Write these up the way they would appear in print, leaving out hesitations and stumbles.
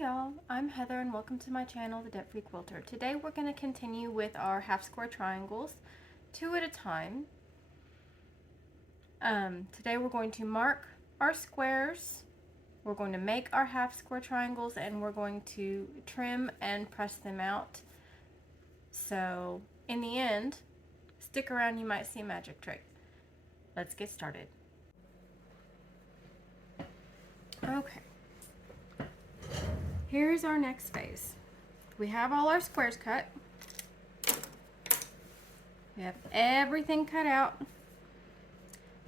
Hey y'all, I'm Heather and welcome to my channel, The Debt Free Quilter. Today we're going to continue with our half square triangles, 2 at a time. Today we're going to mark our squares, we're going to make our half square triangles, and we're going to trim and press them out. So in the end, stick around, you might see a magic trick. Let's get started. Okay. Here's our next phase. We have all our squares cut. We have everything cut out.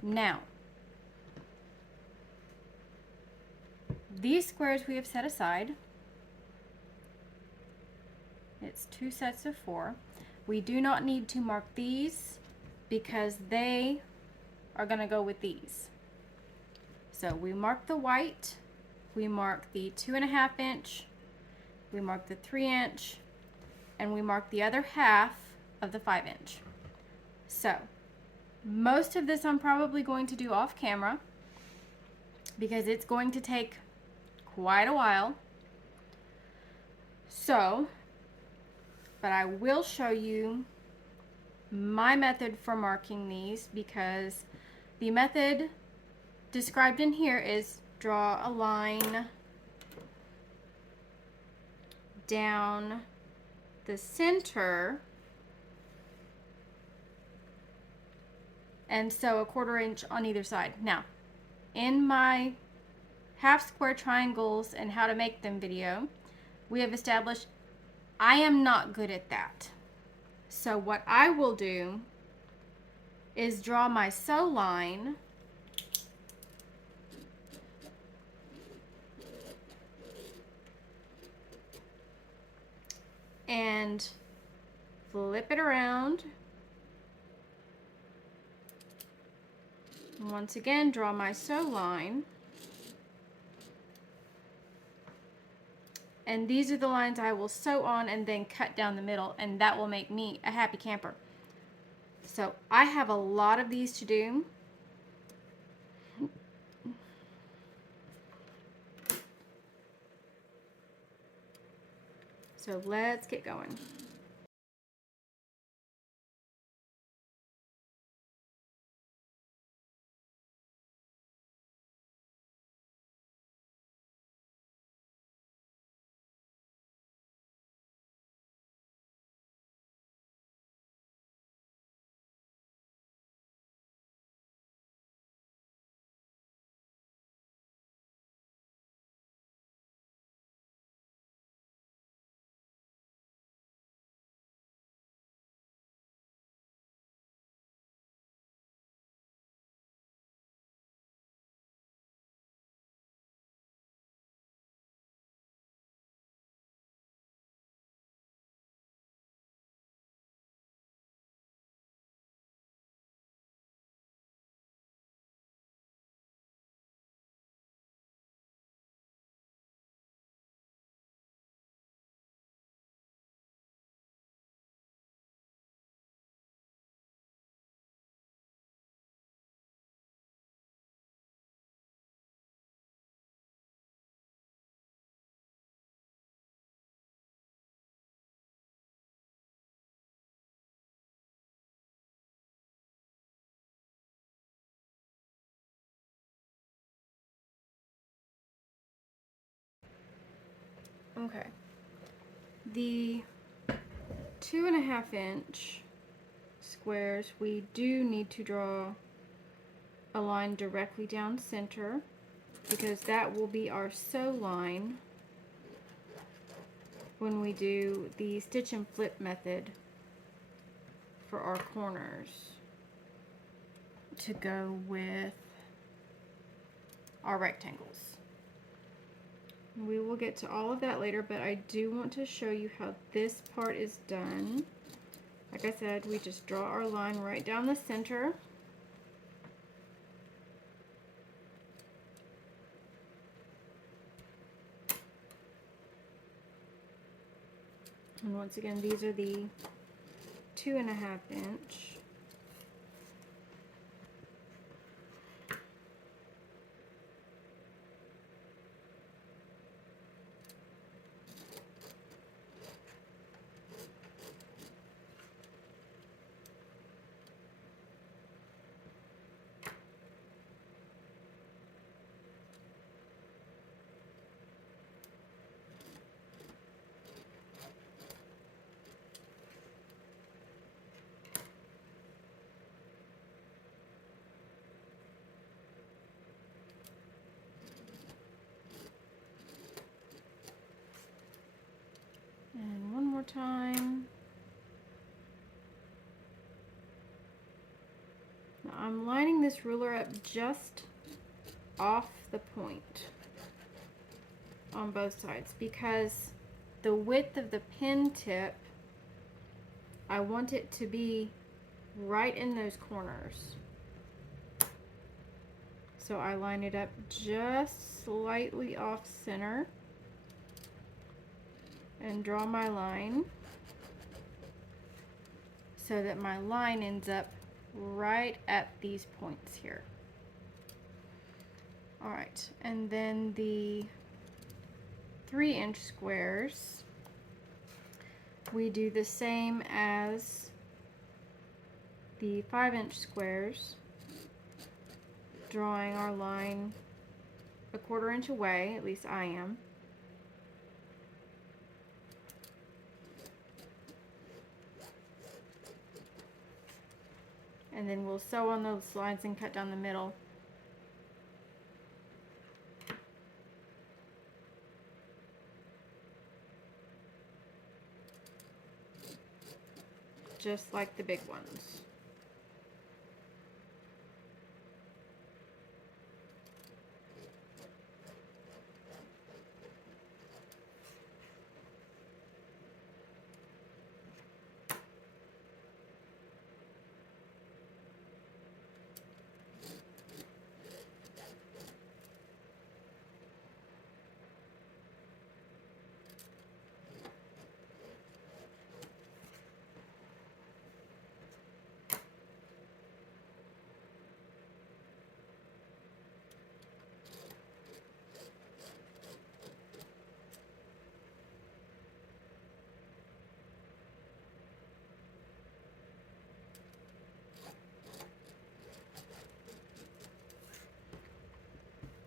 Now, these squares we have set aside. It's 2 sets of 4. We do not need to mark these because they are going to go with these. So we mark the white. We mark the 2.5 inch, we mark the 3 inch, and we mark the other half of the 5 inch. So most of this I'm probably going to do off camera because it's going to take quite a while. So, but I will show you my method for marking these, because the method described in here is draw a line down the center and sew a 1/4 inch on either side. Now, in my half square triangles and how to make them video, we have established I am not good at that. So what I will do is draw my sew line and flip it around. And once again, draw my sew line. And these are the lines I will sew on and then cut down the middle, and that will make me a happy camper. So I have a lot of these to do. So let's get going. Okay. The 2.5 inch squares, we do need to draw a line directly down center, because that will be our sew line when we do the stitch and flip method for our corners to go with our rectangles. We will get to all of that later, but I do want to show you how this part is done. Like I said, we just draw our line right down the center. And once again, these are the 2.5 inch. time. Now I'm lining this ruler up just off the point on both sides because the width of the pin tip, I want it to be right in those corners. So I line it up just slightly off center and draw my line so that my line ends up right at these points here. All right, and then the 3-inch squares, we do the same as the 5-inch squares, drawing our line a 1/4 inch away, at least I am. And then we'll sew on those lines and cut down the middle. Just like the big ones.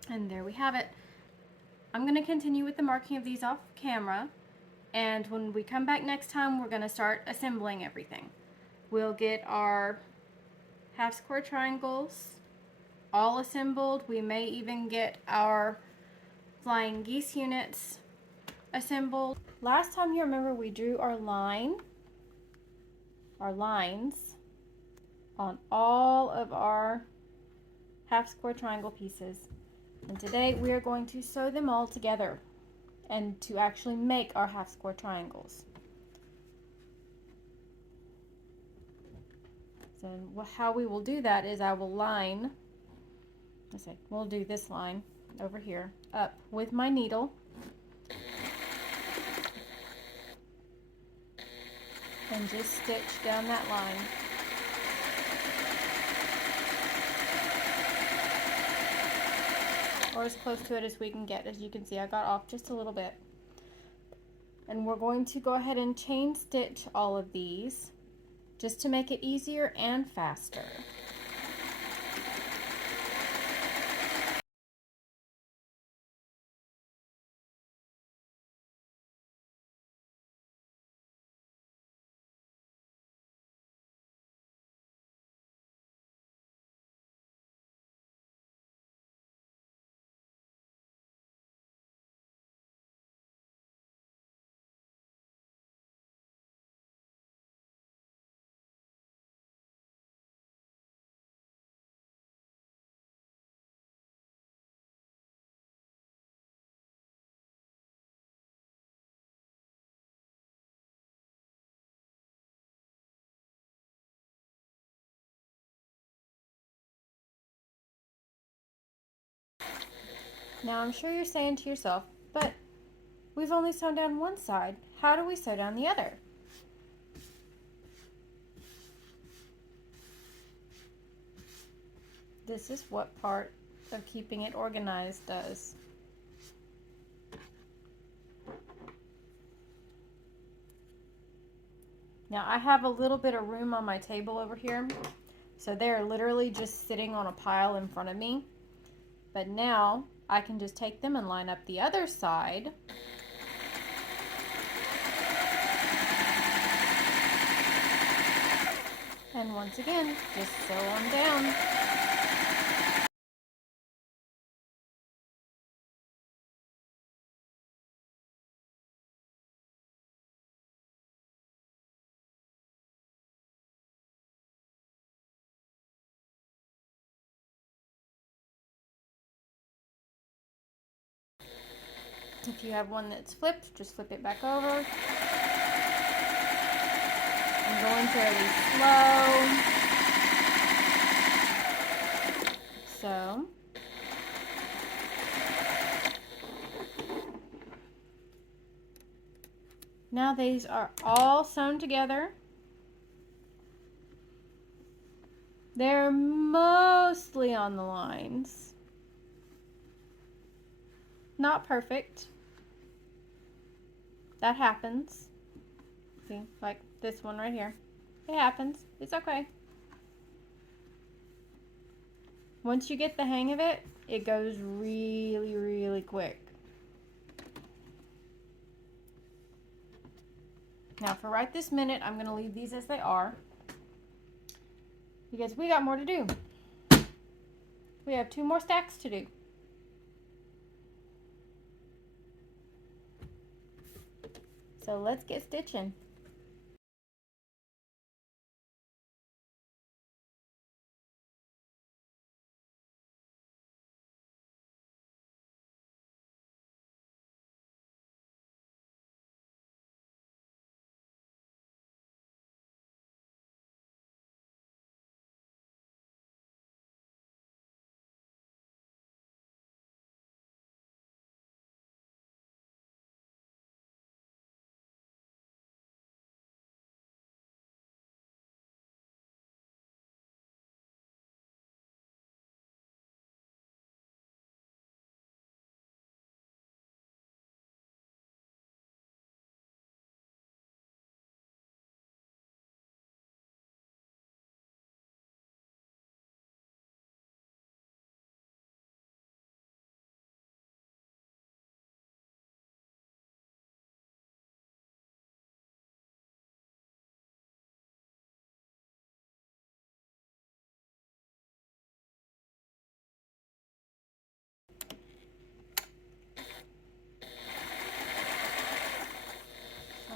And there we have it. I'm going to continue with the marking of these off camera, and when we come back next time, we're going to start assembling everything. We'll get our half square triangles all assembled. We may even get our flying geese units assembled. Last time, you remember, we drew our lines on all of our half square triangle pieces. And today we are going to sew them all together and to actually make our half square triangles. So how we will do that is I will line, we'll do this line over here up with my needle and just stitch down that line. Or as close to it as we can get. As you can see, I got off just a little bit. And we're going to go ahead and chain stitch all of these just to make it easier and faster. Now I'm sure you're saying to yourself, but we've only sewn down one side. How do we sew down the other? This is what part of keeping it organized does. Now I have a little bit of room on my table over here, so they're literally just sitting on a pile in front of me. But now I can just take them and line up the other side. And once again, just sew them down. If you have one that's flipped, just flip it back over. I'm going fairly slow. So, now these are all sewn together. They're mostly on the lines. Not perfect. That happens. See, like this one right here. It happens. It's okay. Once you get the hang of it, it goes really, really quick. Now for right this minute, I'm going to leave these as they are because we got more to do. We have 2 more stacks to do. So let's get stitching.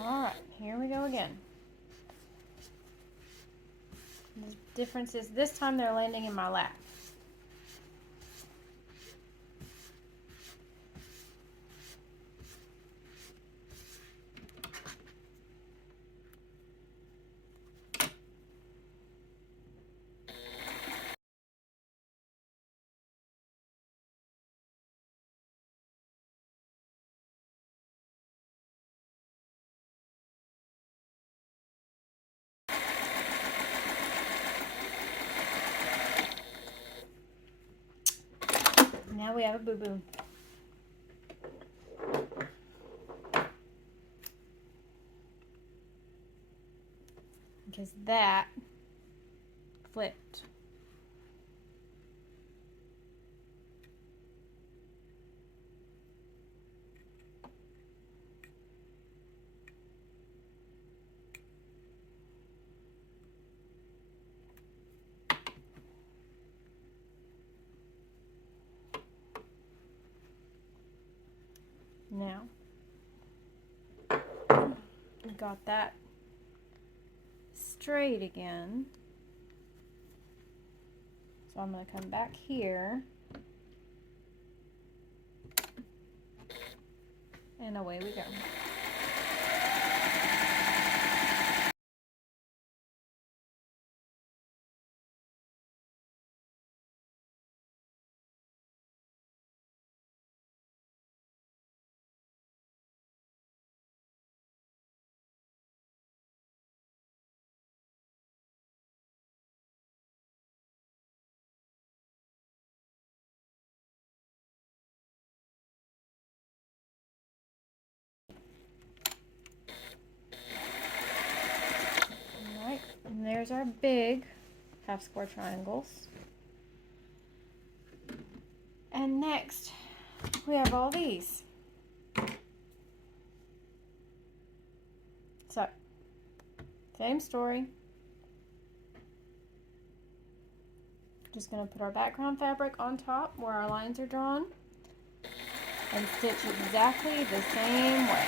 Alright, here we go again. The difference is this time they're landing in my lap. Now we have a boo-boo. Because that flipped. Now, we got that straight again. So I'm going to come back here. And away we go. Alright, and there's our big half square triangles. And next, we have all these. So, same story. Just going to put our background fabric on top where our lines are drawn and stitch exactly the same way.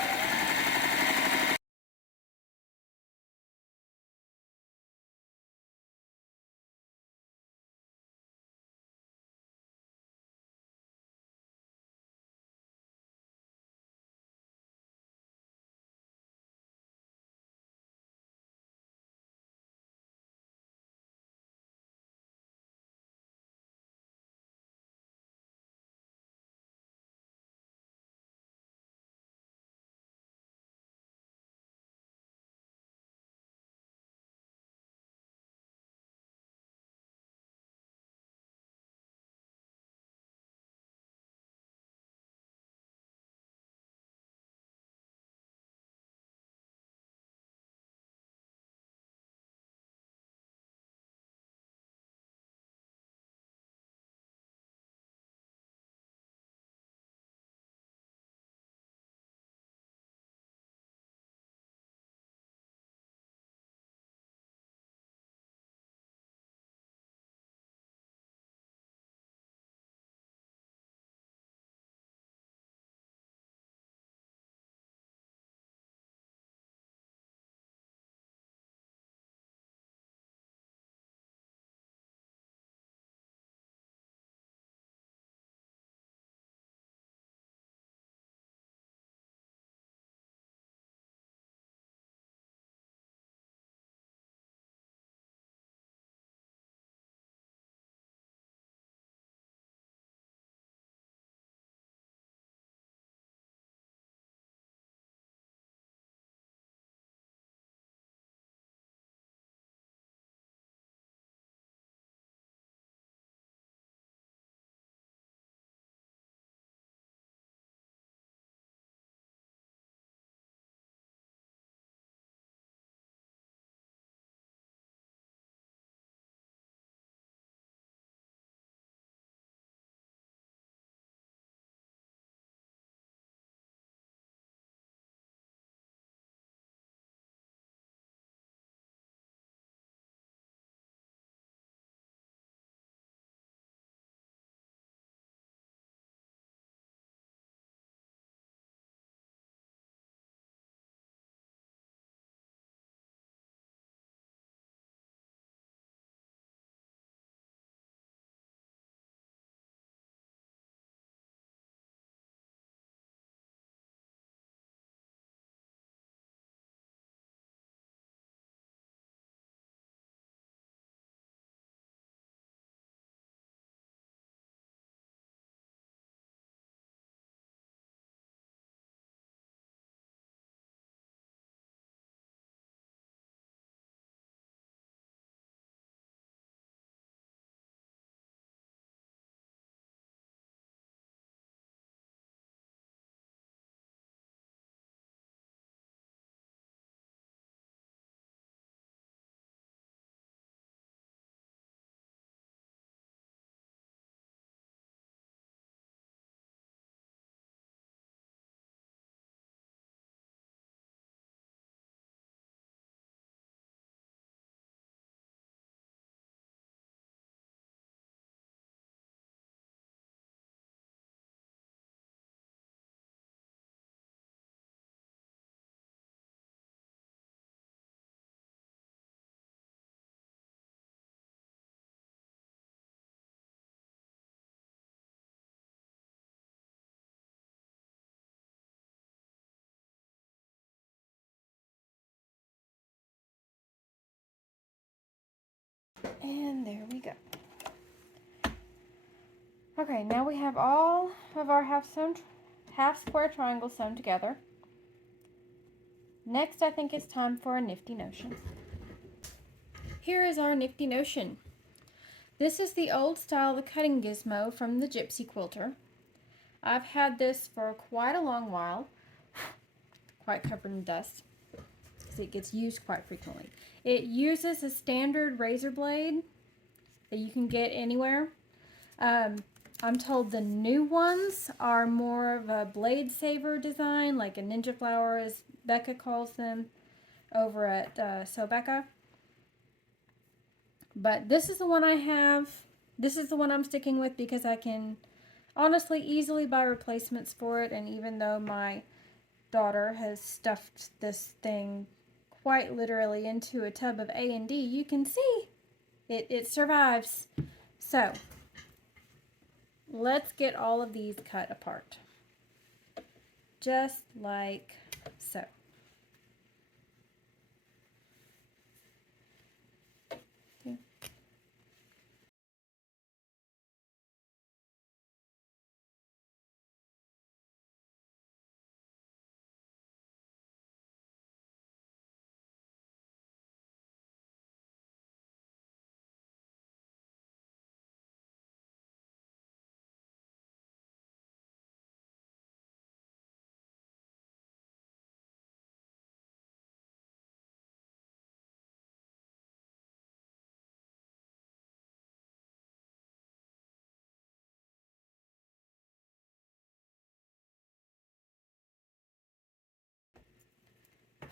And there we go. Okay, now we have all of our half square triangles sewn together. Next, I think it's time for a nifty notion. Here is our nifty notion. This is the old style, the cutting gizmo from the Gypsy Quilter. I've had this for quite a long while, quite covered in dust, because it gets used quite frequently. It uses a standard razor blade that you can get anywhere. I'm told the new ones are more of a blade saver design, like a ninja flower, as Becca calls them over at Becca. But this is the one I have. This is the one I'm sticking with because I can honestly easily buy replacements for it. And even though my daughter has stuffed this thing quite literally into a tub of A&D, you can see it survives. So let's get all of these cut apart. Just like so. Okay.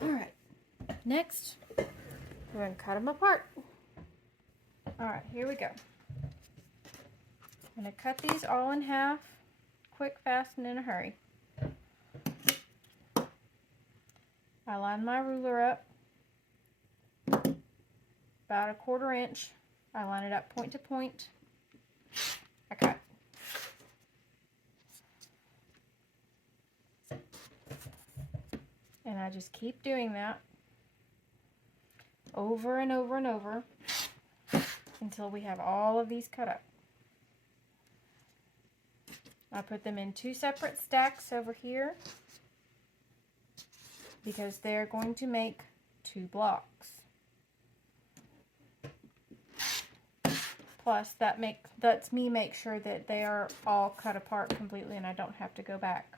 All right. Next, we're going to cut them apart. All right, here we go. I'm going to cut these all in half, quick, fast, and in a hurry. I line my ruler up about 1/4 inch. I line it up point to point. I cut. And I just keep doing that over and over and over until we have all of these cut up. I put them in 2 separate stacks over here because they're going to make 2 blocks. Plus, that lets me make sure that they are all cut apart completely and I don't have to go back.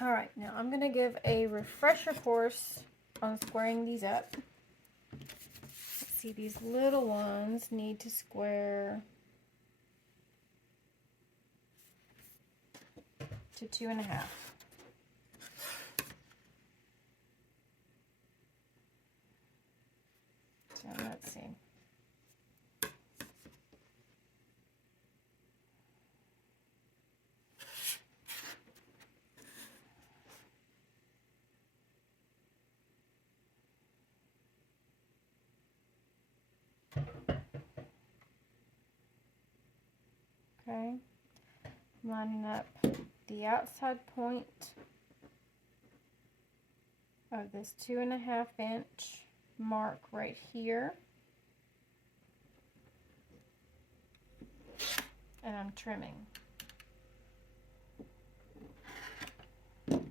Alright, now I'm going to give a refresher course on squaring these up. Let's see, these little ones need to square to 2.5. So let's see. Okay, lining up the outside point of this 2.5 inch mark right here, and I'm trimming. Did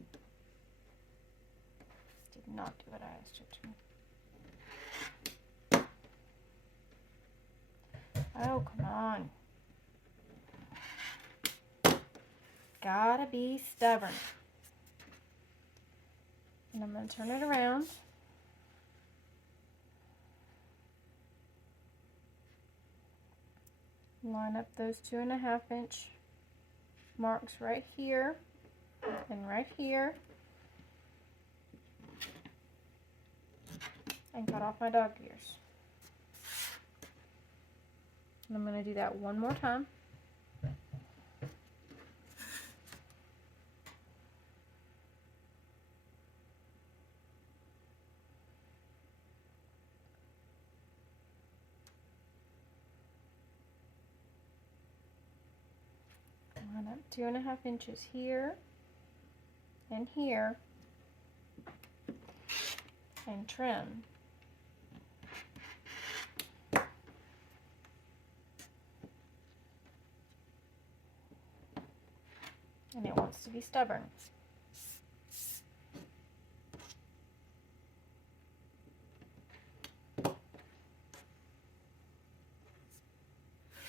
not do what I asked it to. Oh, come on. Gotta be stubborn. And I'm going to turn it around. Line up those 2.5 inch marks right here and right here, and cut off my dog ears. And I'm going to do that one more time. Line up 2.5 inches here and here, and trim. And it wants to be stubborn.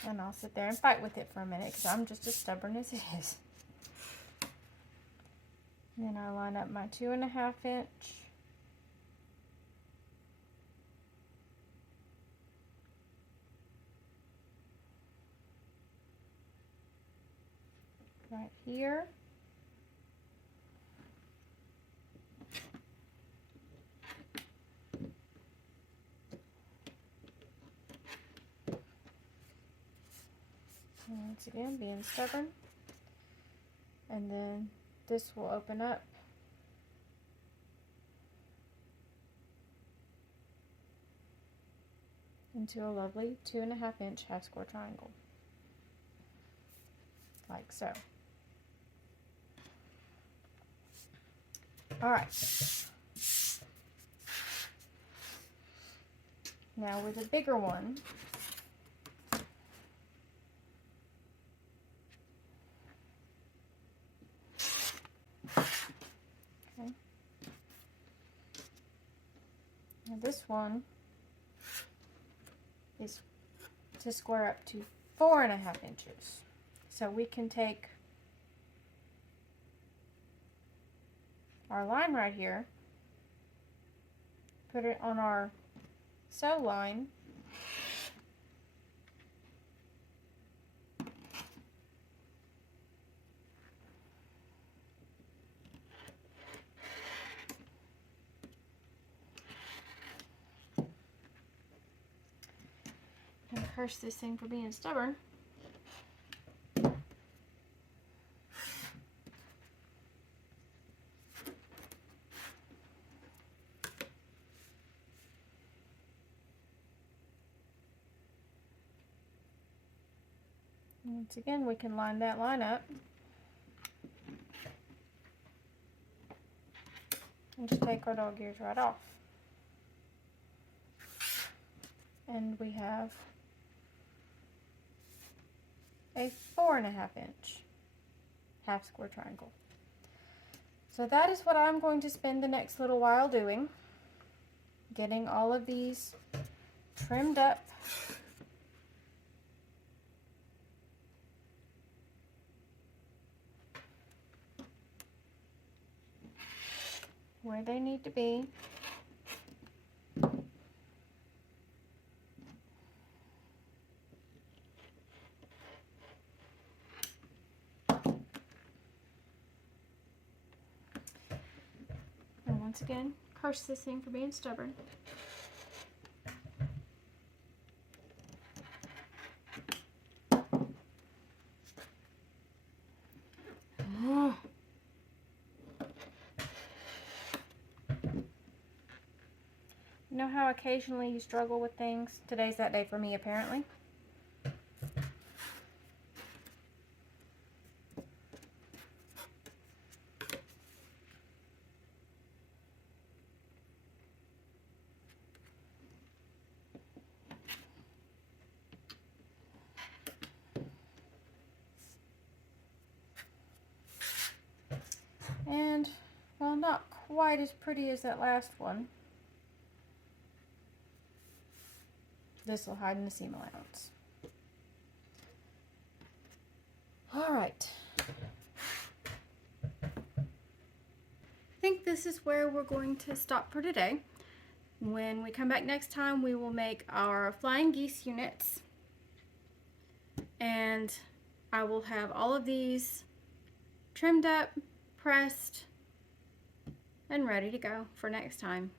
And I'll sit there and fight with it for a minute because I'm just as stubborn as it is. And then I line up my 2.5 inch. Right here. And once again, being stubborn. And then this will open up into a lovely 2.5 inch half square triangle. Like so. Alright. Now with a bigger one, okay. Now this one is to square up to 4.5 inches. So we can take our line right here, put it on our sew line, and curse this thing for being stubborn. Once again, we can line that line up and just take our dog ears right off. And we have a 4.5 inch half square triangle. So that is what I'm going to spend the next little while doing, getting all of these trimmed up. Where they need to be. And once again, curse this thing for being stubborn. You know how occasionally you struggle with things? Today's that day for me, apparently. And, well, not quite as pretty as that last one. This will hide in the seam allowance. Alright. I think this is where we're going to stop for today. When we come back next time, we will make our flying geese units. and I will have all of these trimmed up, pressed, and ready to go for next time.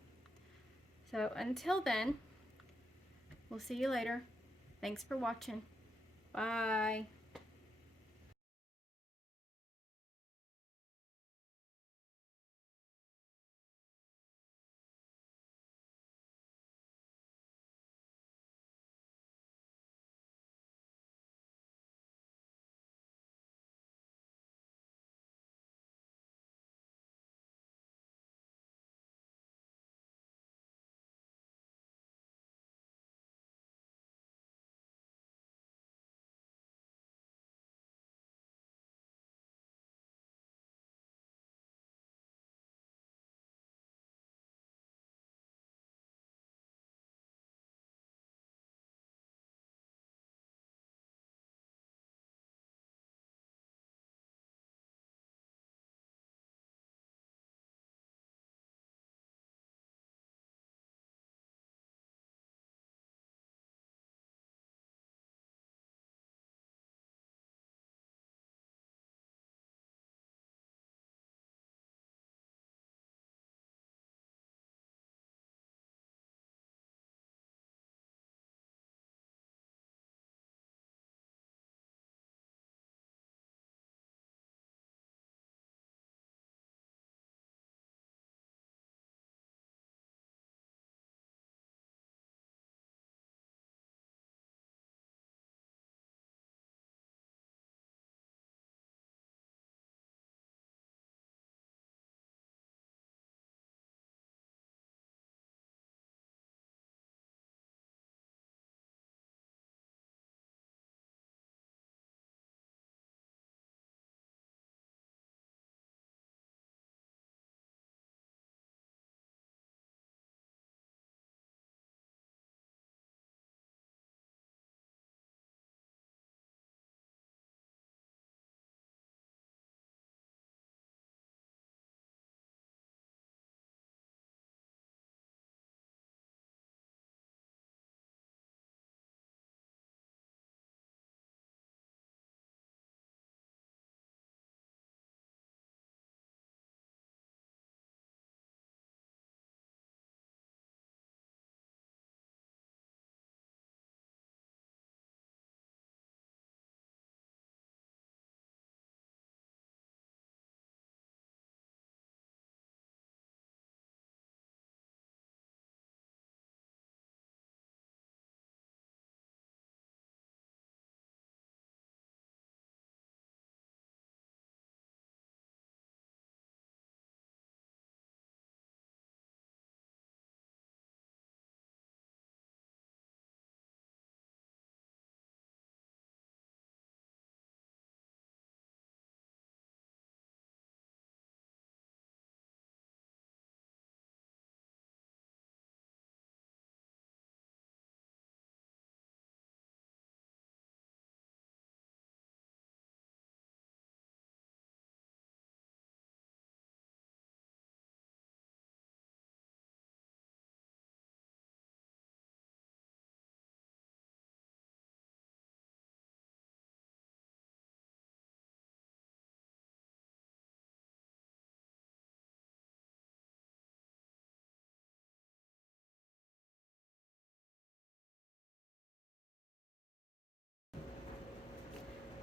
So until then, we'll see you later. Thanks for watching. Bye.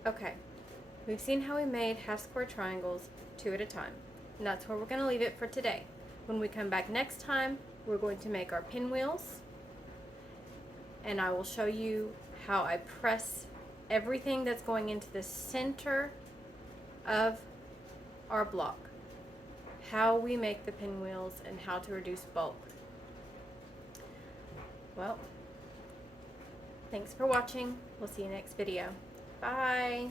Okay, we've seen how we made half square triangles 2 at a time, and that's where we're going to leave it for today. When we come back next time, we're going to make our pinwheels, and I will show you how I press everything that's going into the center of our block, how we make the pinwheels, and how to reduce bulk. Well, thanks for watching. We'll see you next video. Bye.